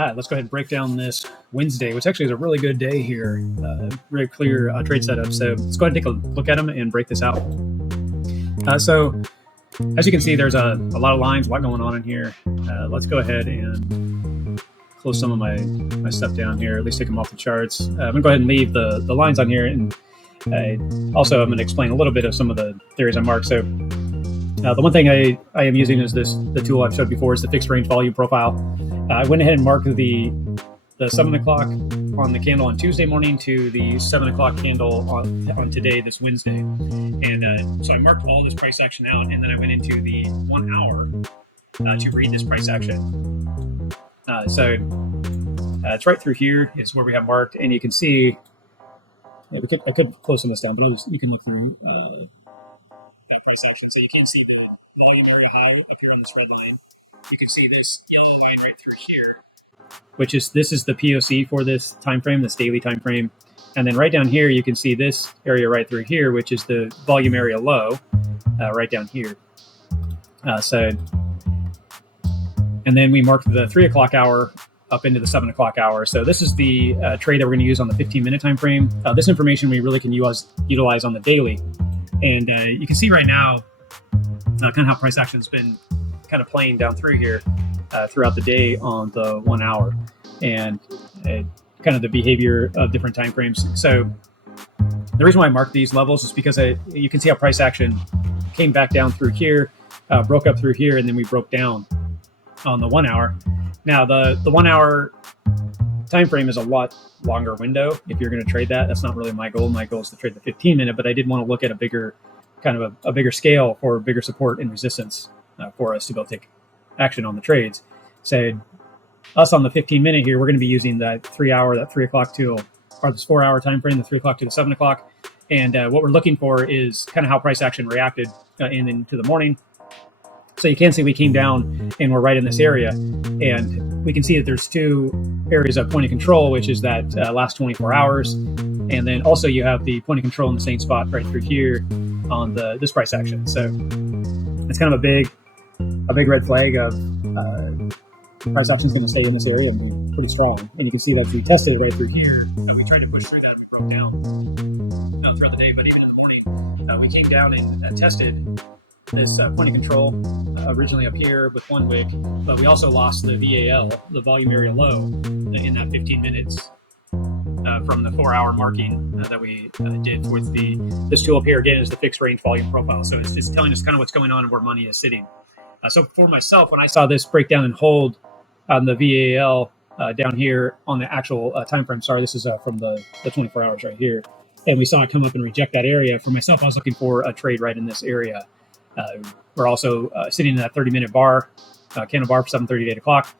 right, let's go ahead and break down this Wednesday, which actually is a really good day here. Very clear trade setup. So let's go ahead and take a look at them and break this out. So as you can see, there's a lot of lines, a lot going on in here. Let's go ahead and close some of my stuff down here, at least take them off the charts. I'm going to go ahead and leave the lines on here. And also, I'm going to explain a little bit of some of the theories I marked. So the one thing I am using is the tool I've showed before, is the fixed range volume profile. I went ahead and marked the 7 o'clock on the candle on Tuesday morning to the 7 o'clock candle on today, this Wednesday. And so I marked all this price action out, and then I went into the 1 hour to read this price action. So it's right through here is where we have marked, and you can see, I could close some of this down, but you can look through that price action. So you can see the volume area high up here on this red line. You can see this yellow line right through here, this is the POC for this time frame, this daily time frame. And then right down here, you can see this area right through here, which is the volume area low, right down here. And then we marked the 3 o'clock hour up into the 7 o'clock hour. So this is the trade that we're going to use on the 15-minute time frame. This information we really can utilize on the daily. And you can see right now kind of how price action has been kind of playing down through here throughout the day on the 1 hour, and kind of the behavior of different time frames. So the reason why I marked these levels is because you can see how price action came back down through here, broke up through here, and then we broke down on the 1 hour. Now the 1 hour time frame is a lot longer window. If you're going to trade that, that's not really my goal. My goal is to trade the 15-minute, but I did want to look at a bigger scale for bigger support and resistance for us to be able to take action on the trades. So us on the 15-minute here, we're going to be using that 3 o'clock to, or this 4 hour time frame, the 3 o'clock to the 7 o'clock. And what we're looking for is kind of how price action reacted into the morning. So you can see we came down and we're right in this area, and we can see that there's two areas of point of control, which is that last 24 hours. And then also you have the point of control in the same spot right through here on this price action. So it's kind of a big red flag of price action is going to stay in this area and be pretty strong. And you can see that we tested right through here. We tried to push through that, and we broke down throughout the day. But even in the morning, we came down and tested this point of control originally up here with 1 wick, but we also lost the VAL, the volume area low, in that 15 minutes from the 4 hour marking that we did with this tool up here. Again, is the fixed range volume profile. So it's just telling us kind of what's going on and where money is sitting. So for myself, when I saw this breakdown and hold on the VAL down here on the actual time frame, sorry, this is from the 24 hours right here, and we saw it come up and reject that area. For myself, I was looking for a trade right in this area. We're also sitting in that 30-minute bar, candle bar for 7:30 to 8 o'clock,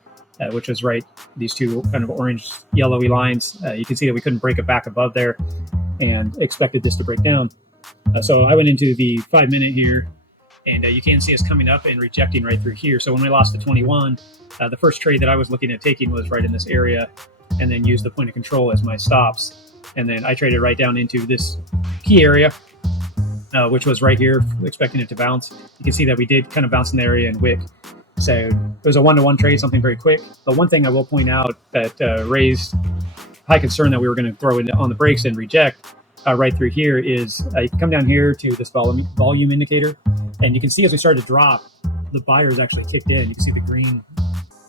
which was right, these two kind of orange yellowy lines. You can see that we couldn't break it back above there and expected this to break down. So I went into the 5-minute here, and you can see us coming up and rejecting right through here. So when we lost the 21, the first trade that I was looking at taking was right in this area, and then used the point of control as my stops. And then I traded right down into this key area, which was right here, expecting it to bounce. You can see that we did kind of bounce in the area and wick. So it was a 1-to-1 trade, something very quick. The one thing I will point out that raised high concern that we were going to throw on the brakes and reject right through here is you come down here to this volume indicator, and you can see as we started to drop, the buyers actually kicked in. You can see the green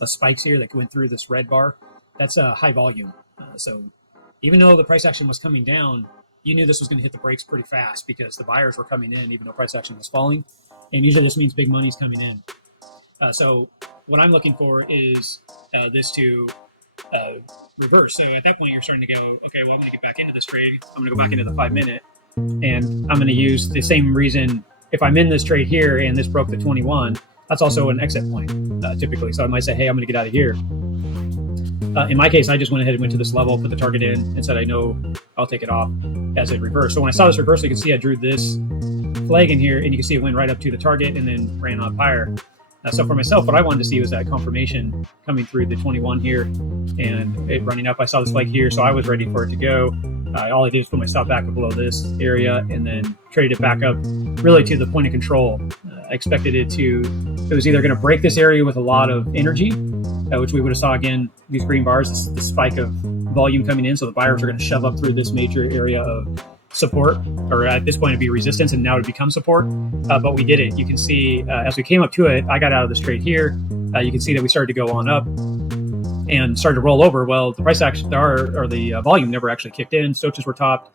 spikes here that went through this red bar. That's a high volume. So even though the price action was coming down, you knew this was going to hit the brakes pretty fast because the buyers were coming in even though price action was falling. And usually this means big money's coming in. So what I'm looking for is this to reverse. So at that point, you're starting to go, okay, well, I'm going to get back into this trade. I'm going to go back into the 5-minute, and I'm going to use the same reason. If I'm in this trade here and this broke the 21, that's also an exit point typically. So I might say, hey, I'm going to get out of here. In my case, I just went ahead and went to this level, put the target in, and said, I know I'll take it off as it reversed. So when I saw this reverse, you can see I drew this flag in here, and you can see it went right up to the target and then ran up higher. So for myself, what I wanted to see was that confirmation coming through the 21 here and it running up. I saw this flag here, so I was ready for it to go. All I did was put my stop back below this area and then traded it back up really to the point of control. I expected it was either going to break this area with a lot of energy, which we would have saw again, these green bars, the spike of volume coming in. So the buyers are going to shove up through this major area of support, or at this point it'd be resistance, and now it become support. But we did it. You can see as we came up to it, I got out of this trade here. You can see that we started to go on up and started to roll over. Well, the price action or the volume never actually kicked in. Stoches were topped.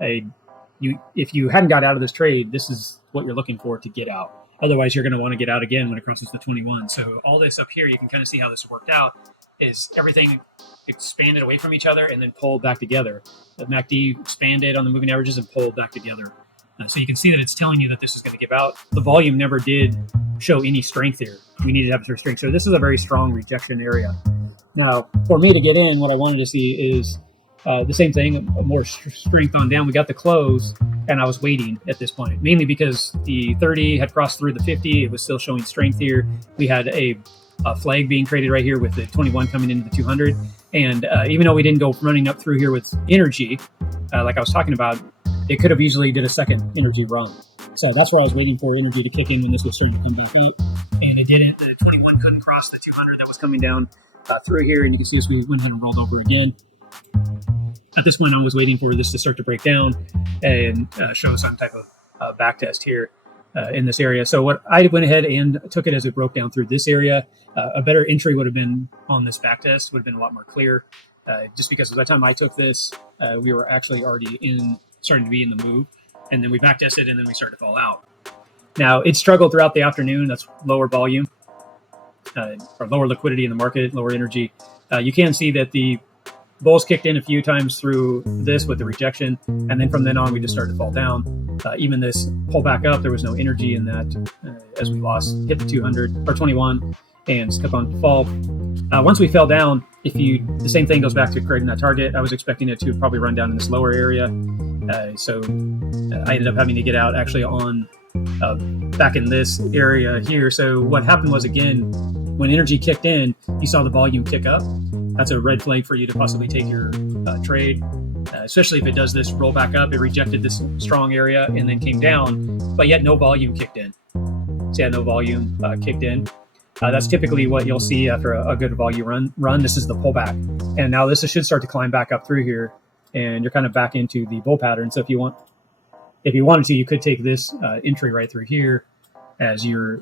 If you hadn't got out of this trade, this is what you're looking for to get out. Otherwise, you're going to want to get out again when it crosses the 21. So all this up here, you can kind of see how this worked out. Is everything expanded away from each other and then pulled back together. The MACD expanded on the moving averages and pulled back together. So you can see that it's telling you that this is going to give out. The volume never did show any strength here. We needed to have some strength. So this is a very strong rejection area. Now, for me to get in, what I wanted to see is the same thing, more strength on down. We got the close, and I was waiting at this point, mainly because the 30 had crossed through the 50. It was still showing strength here. We had a flag being created right here with the 21 coming into the 200. And even though we didn't go running up through here with energy, like I was talking about, it could have easily did a second energy run. So that's where I was waiting for energy to kick in when this was starting to come back up. And it didn't. The 21 couldn't cross the 200 that was coming down through here. And you can see as we went ahead and rolled over again. At this point, I was waiting for this to start to break down and show some type of back test here in this area. So what I went ahead and took it as it broke down through this area. A better entry would have been on this back test, would have been a lot more clear. Just because by the time I took this, we were actually already starting to be in the move. And then we back tested and then we started to fall out. Now, it struggled throughout the afternoon. That's lower volume or lower liquidity in the market, lower energy. You can see that the bulls kicked in a few times through this with the rejection, and then from then on we just started to fall down. Even this pull back up, there was no energy in that as we hit the 200 or 21 and kept on to fall. Once we fell down, the same thing goes back to creating that target. I was expecting it to probably run down in this lower area, so I ended up having to get out actually on back in this area here. So what happened was, again, when energy kicked in, you saw the volume kick up. That's a red flag for you to possibly take your trade, especially if it does this roll back up. It rejected this strong area and then came down, but yet no volume kicked in. So yeah, no volume kicked in. That's typically what you'll see after a good volume run. This is the pullback. And now this should start to climb back up through here, and you're kind of back into the bull pattern. So if you wanted to, you could take this entry right through here as you're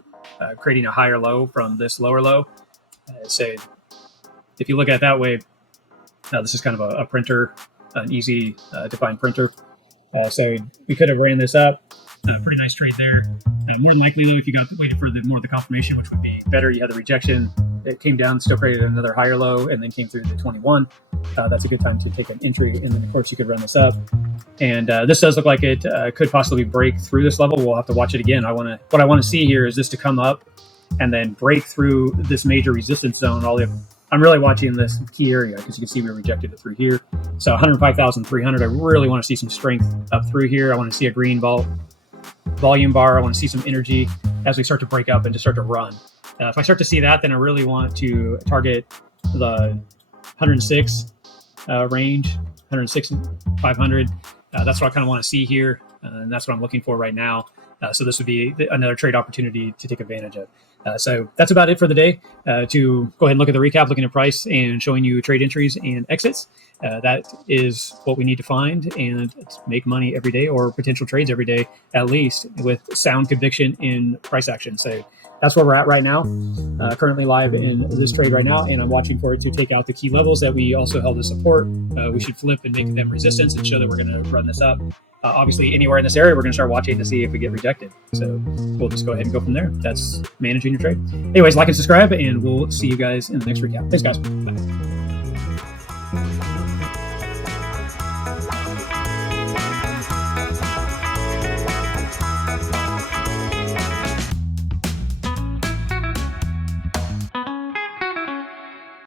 creating a higher low from this lower low. Say, if you look at it that way, this is kind of a printer, an easy to find printer. So we could have ran this up. Pretty nice trade there. More than likely, if you waited for more of the confirmation, which would be better, you had the rejection. It came down, still created another higher low, and then came through the 21. That's a good time to take an entry, and then of course you could run this up. And this does look like it could possibly break through this level. We'll have to watch it again. What I want to see here is this to come up and then break through this major resistance zone. I'm really watching this key area because you can see we rejected it through here. So 105,300. I really want to see some strength up through here. I want to see a green volume bar. I want to see some energy as we start to break up and to start to run. If I start to see that, then I really want to target the 106 range, 106,500. That's what I kind of want to see here, and that's what I'm looking for right now. So this would be another trade opportunity to take advantage of. So that's about it for the day. To go ahead and look at the recap, looking at price and showing you trade entries and exits. That is what we need to find and make money every day, or potential trades every day, at least, with sound conviction in price action. So that's where we're at right now. Currently live in this trade right now, and I'm watching for it to take out the key levels that we also held as support. We should flip and make them resistance and show that we're going to run this up. Obviously, anywhere in this area, we're going to start watching to see if we get rejected. So we'll just go ahead and go from there. That's managing your trade. Anyways, like and subscribe, and we'll see you guys in the next recap. Thanks, guys. Bye.